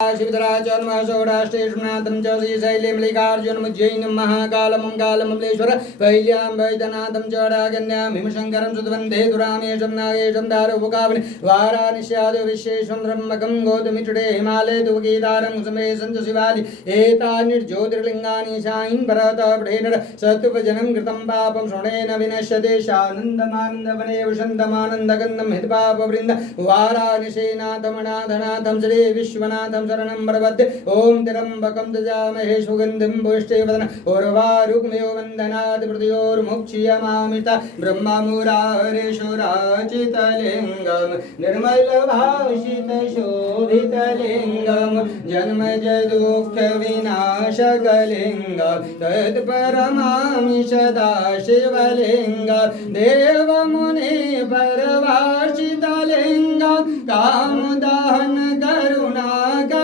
शिवधराचन्मसौराष्ट्रेशुनाथं च श्रीशैलेमल्लिकार्जुनं जैनं महाकालं कालमल्लेश्वर वैल्यां वैद्यनाथं च डागन्यां हिमशङ्करं सुतवन्दे दुरामेशं नागेशं दारुपुकावनि वाराणस्यादि विश्वेश्वरं ब्रह्मकं गौतमिचुडे हिमालये दुवगीतारं समेशं च शिवालि एतान्निर्ज्योतिर्लिङ्गानि शायिन् भरतपठेन सत्त्वजनं कृतं पापं श्रवणेन विनश्यते शानन्दमानन्दवने वसन्तमानन्दगन्धं हितपापवृन्द वाराणसीनाथमनाथनाथं श्री विश्वनाथं शरणं प्रपद्ये ओम त्र्यंबकं यजामहे सुगन्धिं पुष्टिवर्धनं उर्वारुकमेव वन्दनात् मृत्योर्मुक्षीयमामृता ब्रह्ममुरारेश्वराचितलिङ्गं निर्मलभाषितशोभितलिङ्गं जन्मजदुःखविनाशकलिङ्गं तत्परमामि सदा शिवलिङ्गं देवमुने परभाषितलिङ्गं कामदाहन करुणाकरलिङ्गं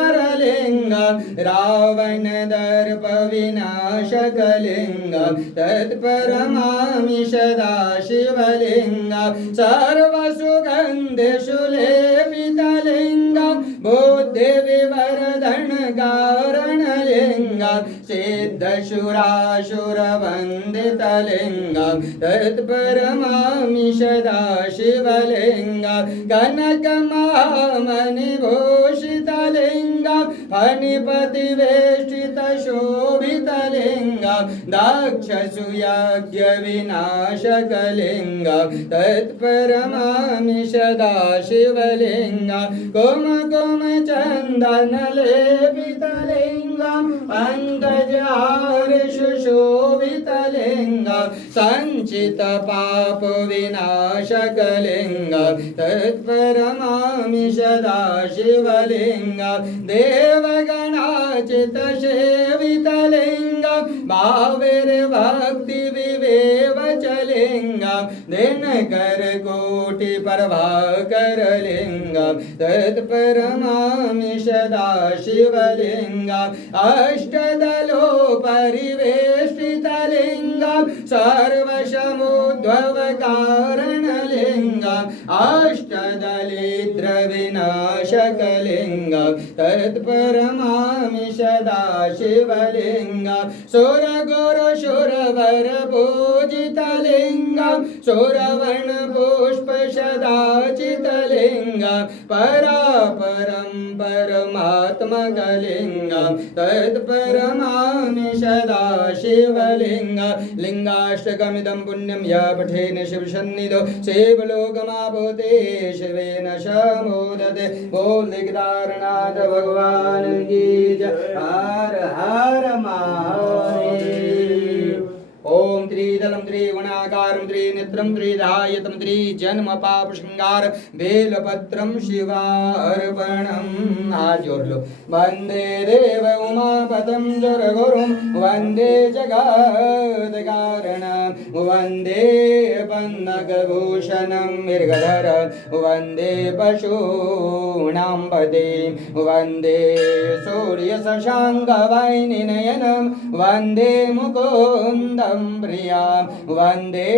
रावण दर्प विनाशकलिङ्गं तत्परमामि सदा शिवलिङ्गं सर्वसुगन्धेषु लेपितलिङ्गं बुद्धिविवर्धन कारणलिङ्गं सिद्धशुरासुरवन्दितलिङ्गं तत्परमामि सदा शिवलिङ्गं कनकमहामणिभूषितलिङ्गं फणिपतिवेष्टितशोभितलिङ्गं दाक्षसूयाज्ञविनाशकलिङ्गं तत्परमामि सदा शिवलिङ्गं कुमकुमचन्दनलेपितलिङ्गं पङ्कजहारशुशोभितलिङ्गं सञ्चितपापविनाशकलिङ्गं तत्परमामि सदा शिवलिङ्गं देवगणाचितसेवितलिङ्गं भाविर्भक्तिविवेवचलिङ्गं दिनकरकोटिप्रभाकरलिङ्गं तत्परमामि सदा शिवलिङ्गं अष्टदलोपरिवेष्टितलिङ्गं सर्वसमुद्भवकारणलिङ्गं अष्टदलिद्रविनाशकलिङ्गं तत्परमामि सदा शिवलिङ्गं सुरगुरुशुरवरपूजितलिङ्गं सुरवर्णपुष्पसदाचितलिङ्गं परापरं परमात्मकलिङ्गं तत्परमामि सदा शिवलिङ्गं लिङ्गाष्टकमिदं पुण्यं य पठेन शिवसन्निधौ शिवलोकमाप्नोति शिवेन समोदते बोल केदारनाथ भगवान की जय हर हर महादेव। ओम त्रिदलं त्रिगुणाकारं त्रिनेत्रं त्रिधायतं त्रिजन्मपापसंहार बेलपत्रं शिवार्पणं हाथ जोड़ लो। वंदे देव उमापतं जरगुरुं वंदे जगत्कारणं वंदे पन्नगभूषणं मृगधरं वंदे पशूनां पतिं वंदे सूर्यशशाङ्कवाहिनीनयनं वंदे मुकुन्दं प्रियां वंदे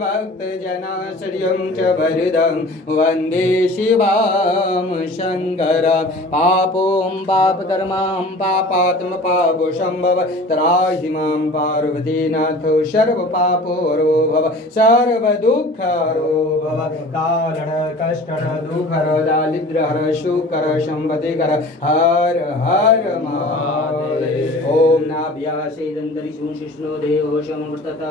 भक्तजनाश्रयं च वरदं वंदे शिवां शङ्करं पापों पापकर्मां पापात्म पापो संभव त्राहि मां पार्वतीनाथ सर्वपापोरो भव सर्वदुःखरो भव कारण कष्टहर दुःखहर दारिद्र्यहर सुखकर संपत्तिकर हर हर महादेव। ओम नाभ्यासेदन्तरिषु शिष्णो देवो समवर्तता